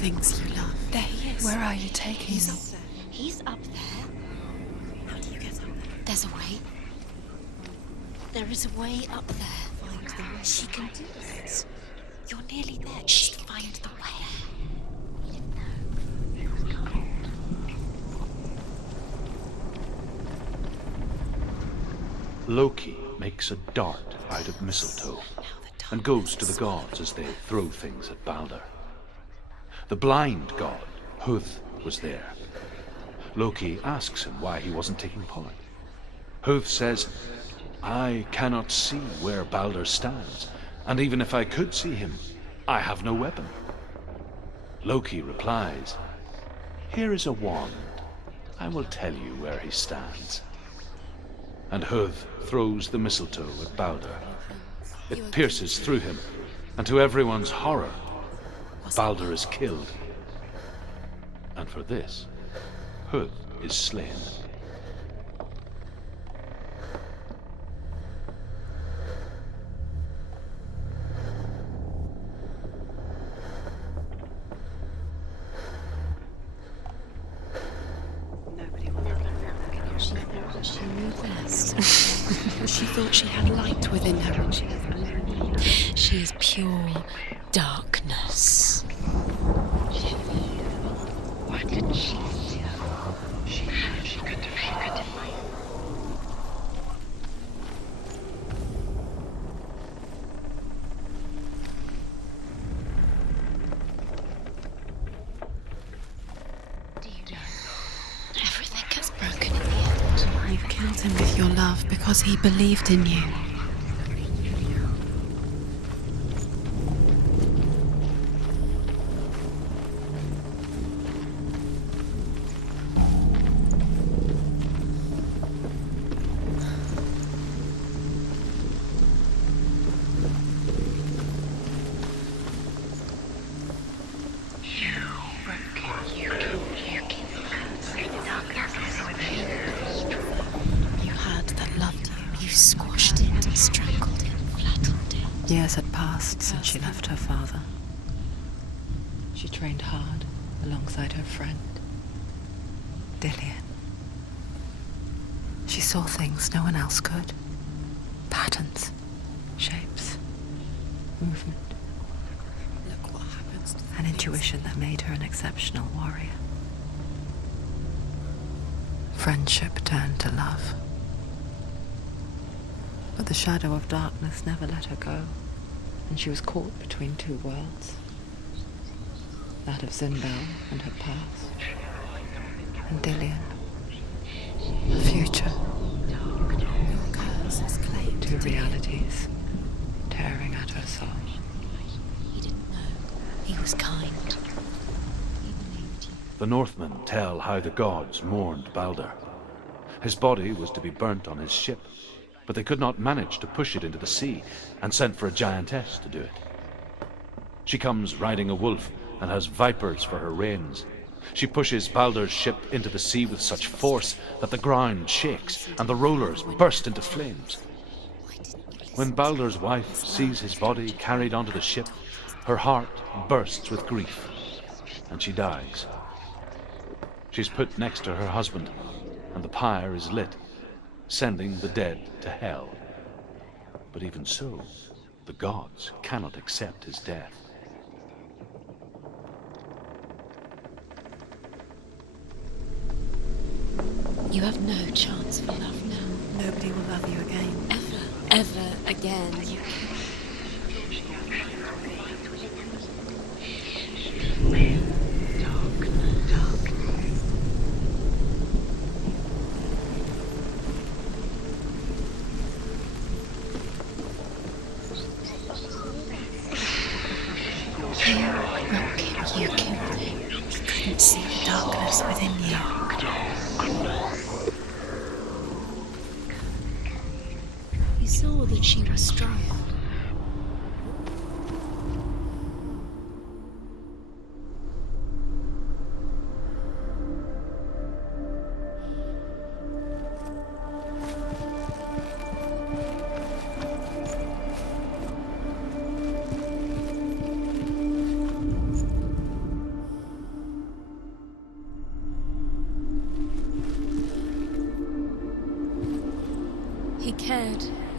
things you love. There he is. Where are you taking He's me? up there. He's up there. How do you get up there? There's a way. There is a way up there. Find the way. She can do this. You're nearly there. Just find the way. Loki makes a dart out of mistletoe and goes to the gods as they throw things at Balder. The blind god, Huth, was there. Loki asks him why he wasn't taking part. Huth says, "I cannot see where Balder stands, and even if I could see him, I have no weapon." Loki replies, "Here is a wand. I will tell you where he stands." And Huth throws the mistletoe at Balder. It pierces through him, and to everyone's horror, Balder is killed. And for this, Huth is slain. She knew best. She thought she had light within her when she left me. She is pure darkness. Why didn't she see her? She could have. Everything gets broken in the end. You've killed him with your love because he believed in you. You had that loved you. You squashed it, strangled it, flattened it. Years had passed since she left her father. She trained hard alongside her friend, Dillian. She saw things no one else could. Patterns, shapes, movement. Look what happens to an intuition that made her an exceptional warrior. Friendship turned to love. But the shadow of darkness never let her go, and she was caught between two worlds. That of Zynbel and her past, and Dillian, her future. Your curse has claimed two realities, tearing at her soul. He didn't know. He was kind. He believed you. The Northmen tell how the gods mourned Balder. His body was to be burnt on his ship, but they could not manage to push it into the sea, and sent for a giantess to do it. She comes riding a wolf and has vipers for her reins. She pushes Balder's ship into the sea with such force that the ground shakes and the rollers burst into flames. When Balder's wife sees his body carried onto the ship, her heart bursts with grief, and she dies. She's put next to her husband, and the pyre is lit, sending the dead to hell. But even so, the gods cannot accept his death. You have no chance for love now. Nobody will love you again. Ever again. You killed him. You couldn't see the darkness within you. You saw that she was strong.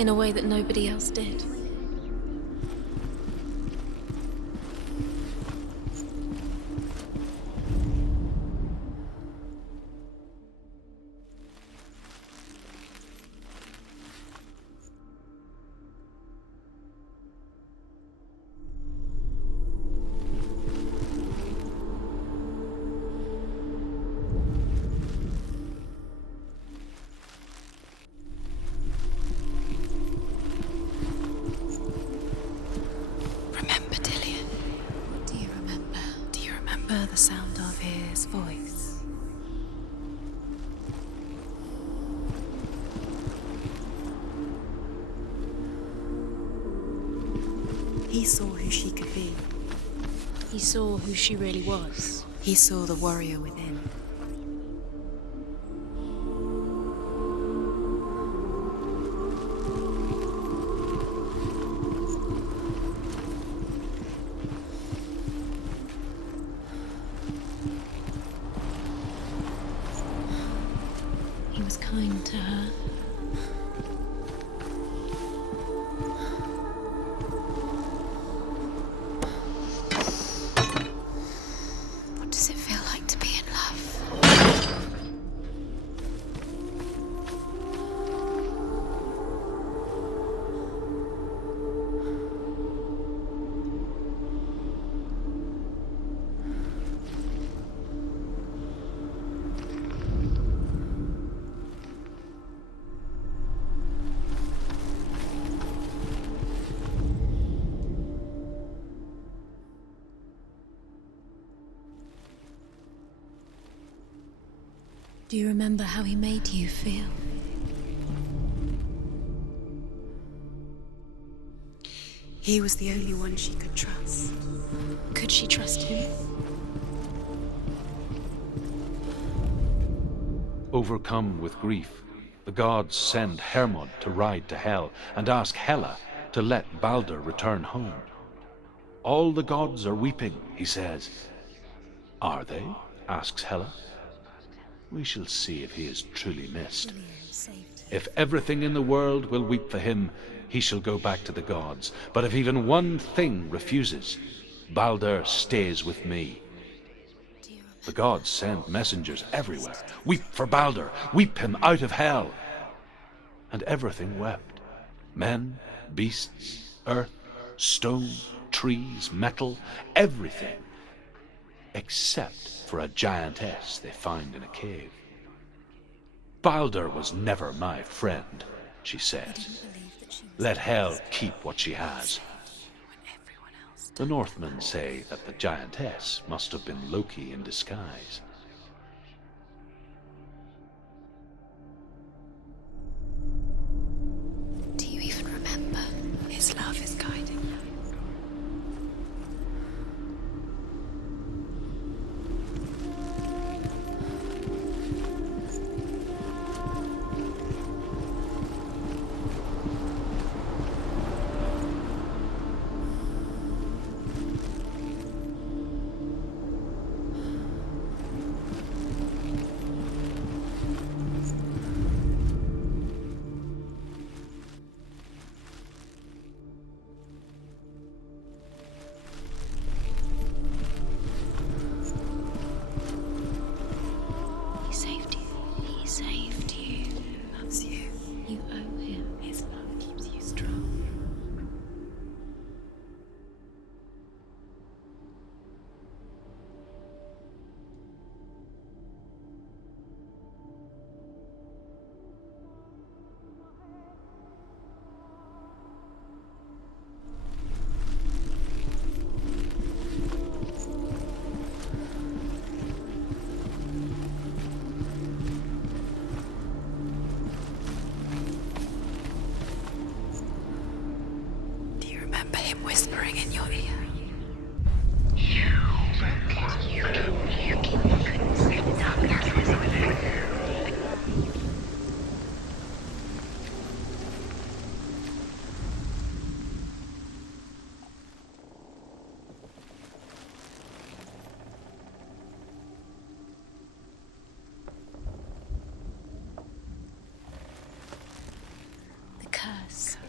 in a way that nobody else did. Remember, Dillian? What do you remember? Do you remember the sound of his voice? He saw who she could be. He saw who she really was. He saw the warrior within. He was kind to her. What does it feel like to be in love? Do you remember how he made you feel? He was the only one she could trust. Could she trust him? Overcome with grief, the gods send Hermod to ride to Hell and ask Hela to let Balder return home. All the gods are weeping, he says. Are they? Asks Hela. We shall see if he is truly missed. If everything in the world will weep for him, he shall go back to the gods. But if even one thing refuses, Balder stays with me. The gods send messengers everywhere. Weep for Balder, weep him out of Hell. And everything wept. Men, beasts, earth, stone, trees, metal, everything. Except for a giantess they found in a cave. Balder was never my friend, she says. Let Hel keep what she has. The Northmen say that the giantess must have been Loki in disguise. Do you even remember? His love is guiding her. He saved you. Loves you. You owe him. His love keeps you strong. Do you remember him whispering in your ear? You couldn't see the darkness was within you. The curse.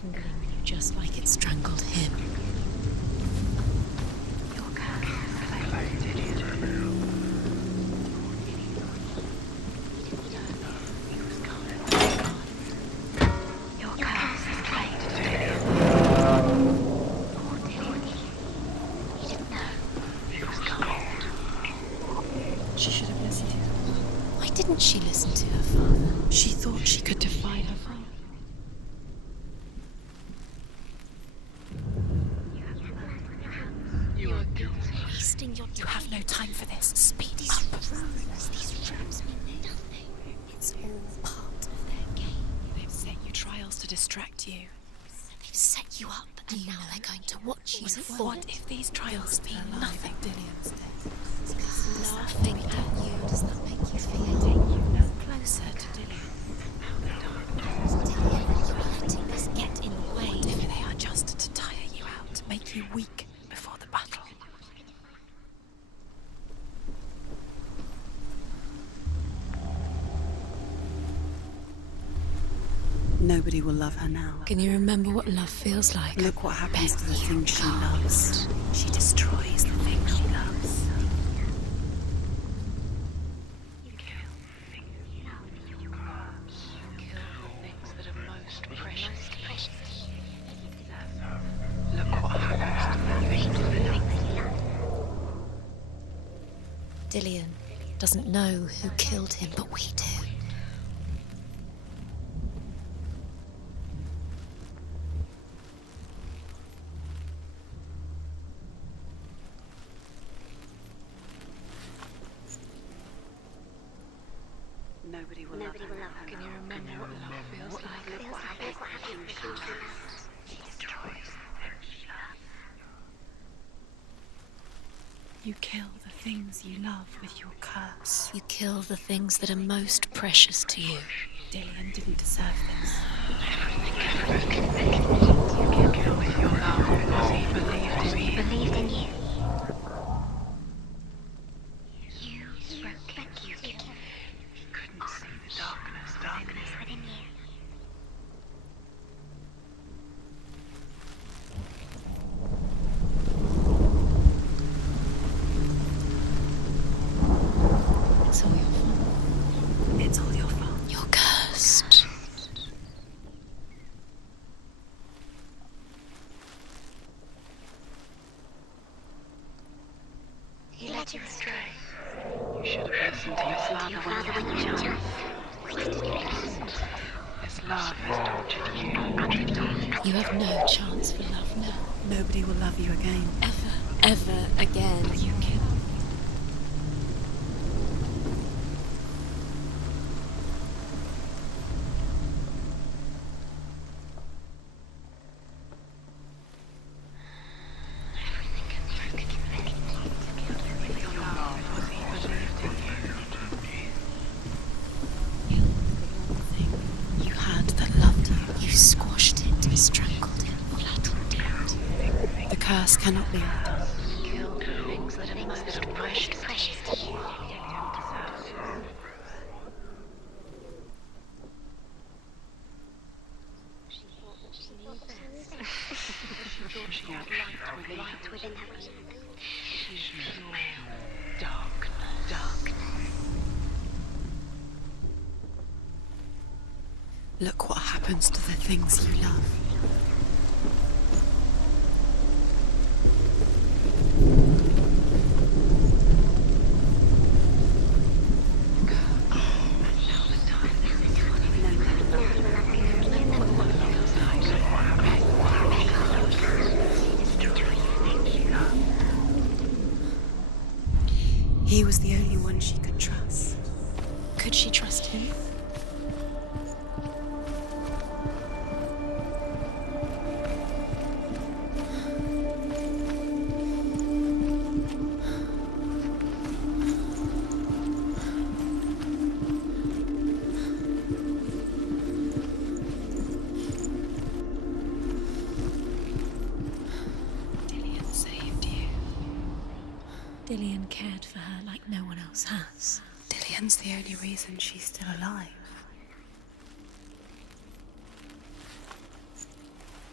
strangling you just like it strangled him. Your curse is Dillian. Your curse is Dillian. Poor Dillian. He didn't know. He was cold. She should have listened to him. Why didn't she listen to her father? She thought she could defy her father. You are guilty. Wasting your time. You have no time for this. Speed These up. rules mean nothing. It's all part of their game. They've set you trials to distract you. They've set you up, and now they're going to watch you. Was it fall. what if these trials mean nothing? Dillian's dead. Laughing at you, does that make you feel Closer to Dillian. you're letting this get in the way? What if they are just to tire you out, to make you weak before the battle? Nobody will love her now. Can you remember what love feels like? Look what happens to the things she loves. She destroys the things she loves. You kill things you love with your curse. You kill the things that are most precious. Look what happens to the things that you love. Dillian doesn't know who killed him, but we do. Nobody will love her. Can you remember what love feels like? Look what happens to the things you love. She destroys the things she loves. You kill the things you love with your curse. You kill the things that are most precious to you. Dillian didn't deserve this. You kill with your love because he believed in you. You broke it. You killed him. He couldn't see the darkness within you. It's all your fault. It's all your fault. You're cursed. He led you astray. You should have listened to your father when you were young. Why didn't you listen? His love has tortured you. You have no chance for love now. Nobody will love you again. Ever again. You kill. You had that loved you. You squashed it, strangled it, flattened it. The curse cannot be undone. Kill the things that are most precious to you. She had light within her. She knew darkness. Look what happens to the things you love. He was the only one she could trust. Could she trust him? Dillian saved you. Dillian cared for her like no one else has. Dillian's the only reason she's still alive.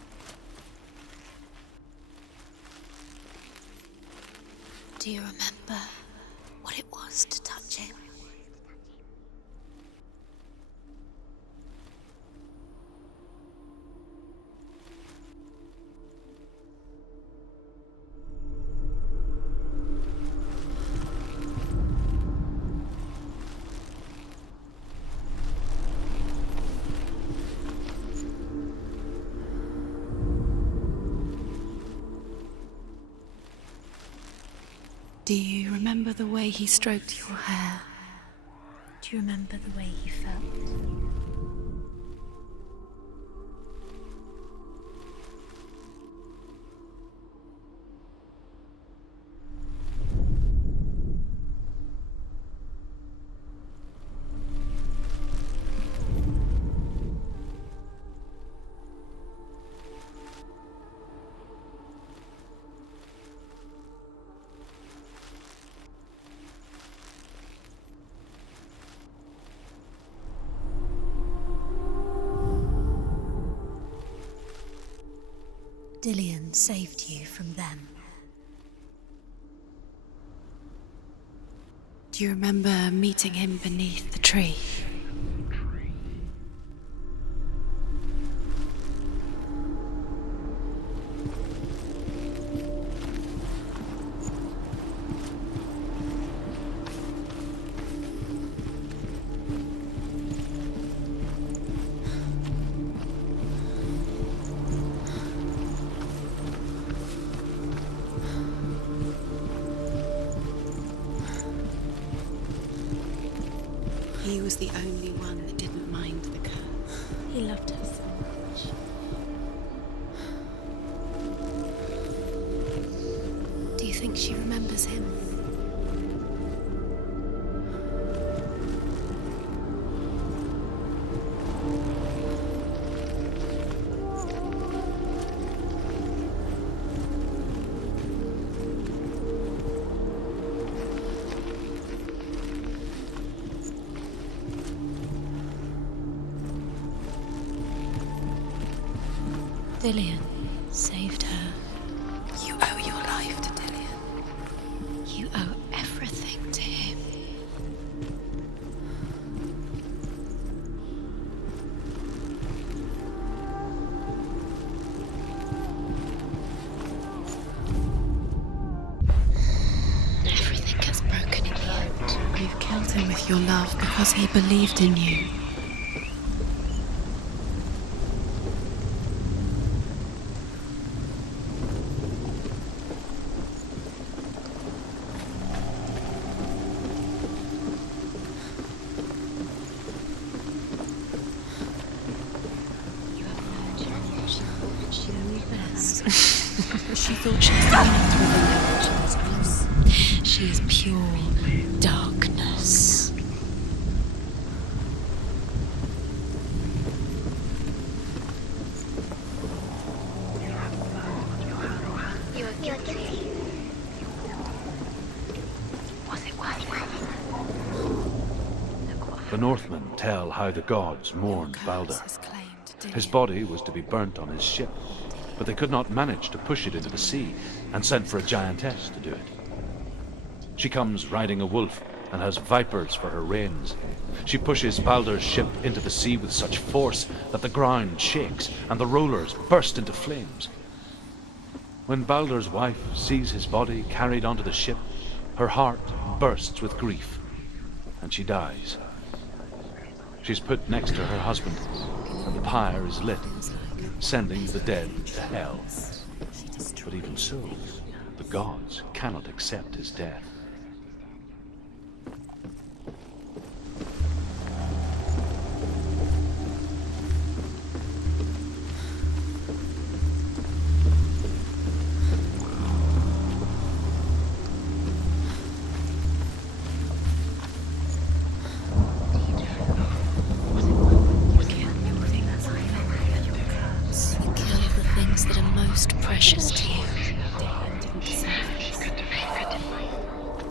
Do you remember what it was to touch him? Do you remember the way he stroked your hair? Do you remember the way he felt? Dillion saved you from them. Do you remember meeting him beneath the tree? He was the only one that didn't mind the curse. He loved her so much. Do you think she remembers him? Dillion saved her. You owe your life to Dillion. You owe everything to him. Everything gets broken in the end. You've killed him with your love because he believed in you. She knew best. She thought she was the one. She is pure darkness. You are guilty. Was it worth it? The Northmen tell how the gods mourned Balder. His body was to be burnt on his ship, but they could not manage to push it into the sea, and sent for a giantess to do it. She comes riding a wolf and has vipers for her reins. She pushes Balder's ship into the sea with such force that the ground shakes and the rollers burst into flames. When Balder's wife sees his body carried onto the ship, her heart bursts with grief, and she dies. She's put next to her husband, and the pyre is lit, sending the dead to hell. But even so, the gods cannot accept his death. That are most precious to you.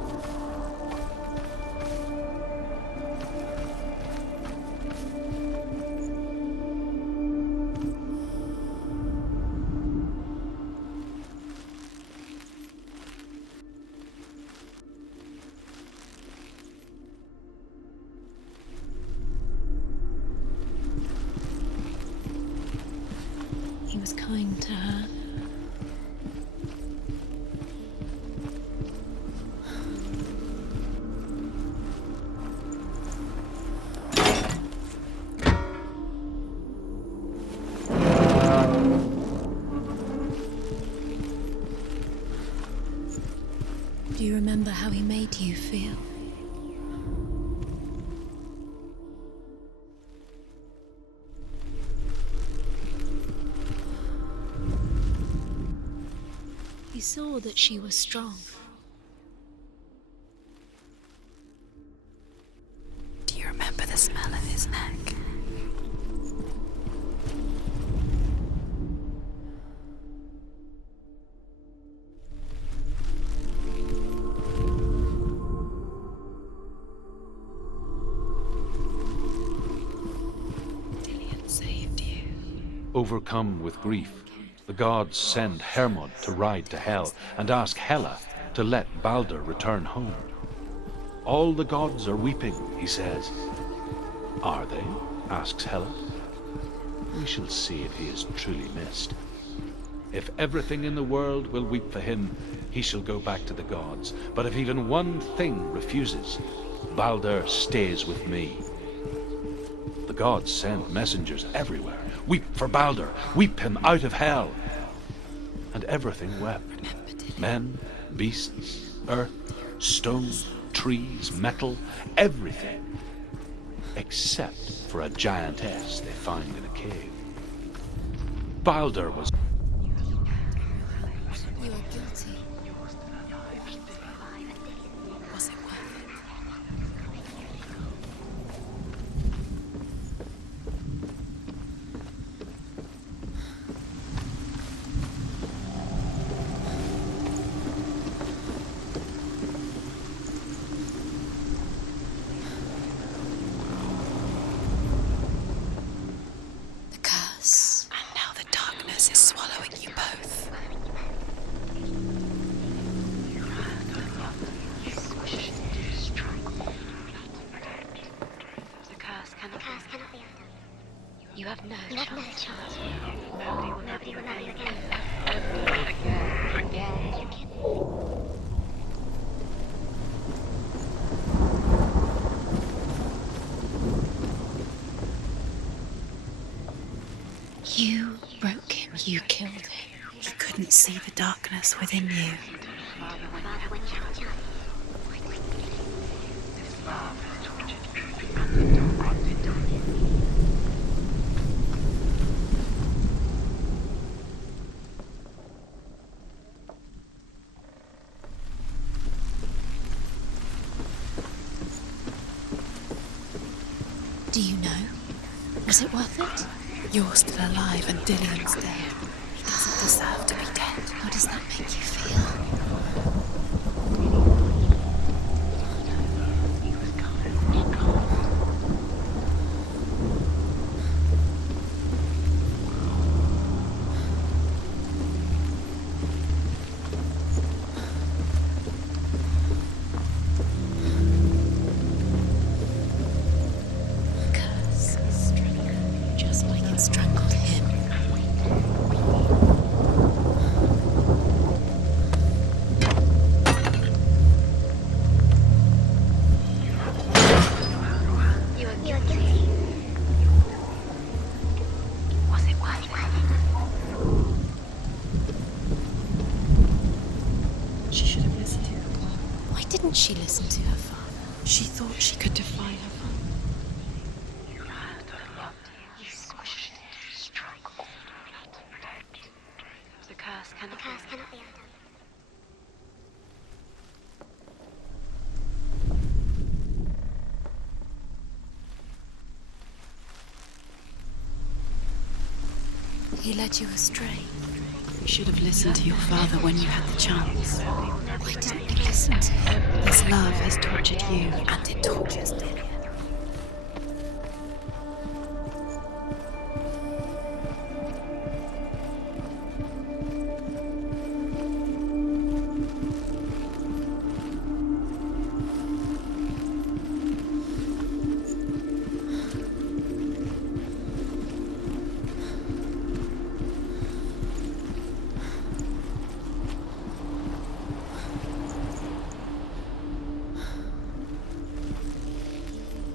Do you remember how he made you feel? He saw that she was strong. Do you remember the smell of his neck? Dillion saved you. Overcome with grief, the gods send Hermod to ride to Hell and ask Hela to let Balder return home. All the gods are weeping, he says. Are they? Asks Hela. We shall see if he is truly missed. If everything in the world will weep for him, he shall go back to the gods. But if even one thing refuses, Balder stays with me. The gods send messengers everywhere. Weep for Balder, weep him out of Hell. And everything wept. Men, beasts, earth, stone, trees, metal, everything. Except for a giantess they find in a cave. Balder was... You are guilty. Was it worth it? The curse. And now the darkness is swallowing you both. The curse cannot be undone. You have no chance. Nobody will love you again. You broke him. You killed him. You couldn't see the darkness within you. Do you know? Was it worth it? You're still alive and Dillion's dead. He doesn't deserve to be dead. How does that make you feel? Curse. Just like it strangled him. You are guilty. Was it worth it? She should have listened to her father. Why didn't she listen to her father? She thought she could defy her father. The curse cannot be undone. He led you astray. You should have listened to your father when you had the chance. Why didn't you listen to him? His love has tortured you, and it tortures Dillion.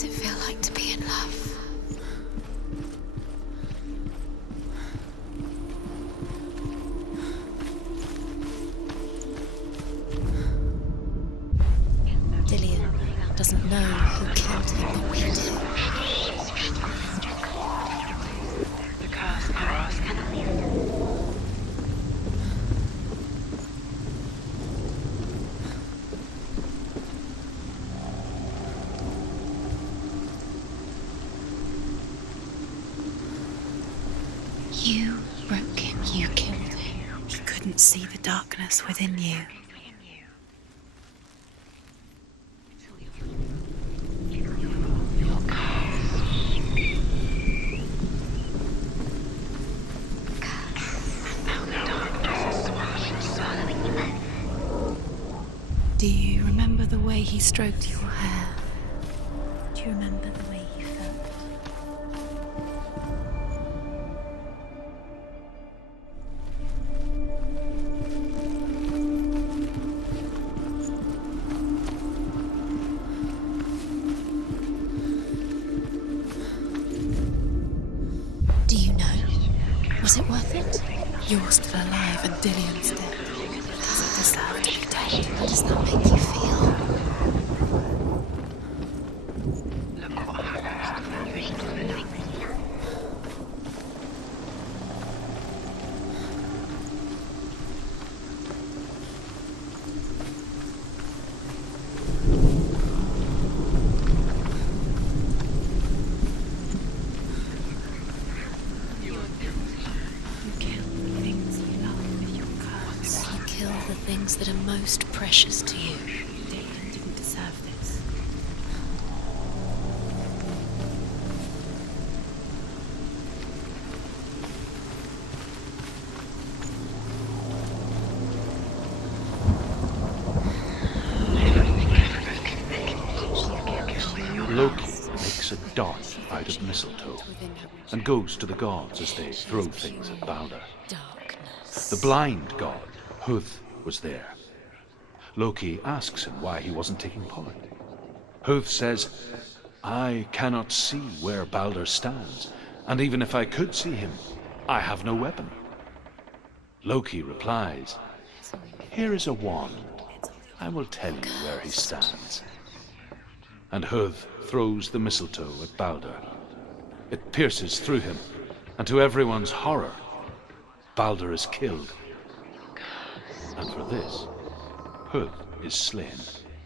does it feel like to be in love? Dillian doesn't know who killed him, but we do. The curse crossed. You broke him, you killed him. He couldn't see the darkness within you. Do you remember the way he stroked your hair? Do you remember the way he felt? Do you know? Was it worth it? You're still alive and Dillian's dead. Does it deserve to be dead? How does that make you feel? Look what happens. You kill the things you love with your curse. You kill the things that are most precious to you. Dillian didn't deserve this. Loki makes a dart out of mistletoe and goes to the gods as they throw things at Balder. Darkness. The blind god, Huth, was there. Loki asks him why he wasn't taking part. Huth says, I cannot see where Balder stands, and even if I could see him, I have no weapon. Loki replies, here is a wand. I will tell you where he stands. And Huth throws the mistletoe at Balder. It pierces through him, and to everyone's horror, Balder is killed. And for this, Huth is slain.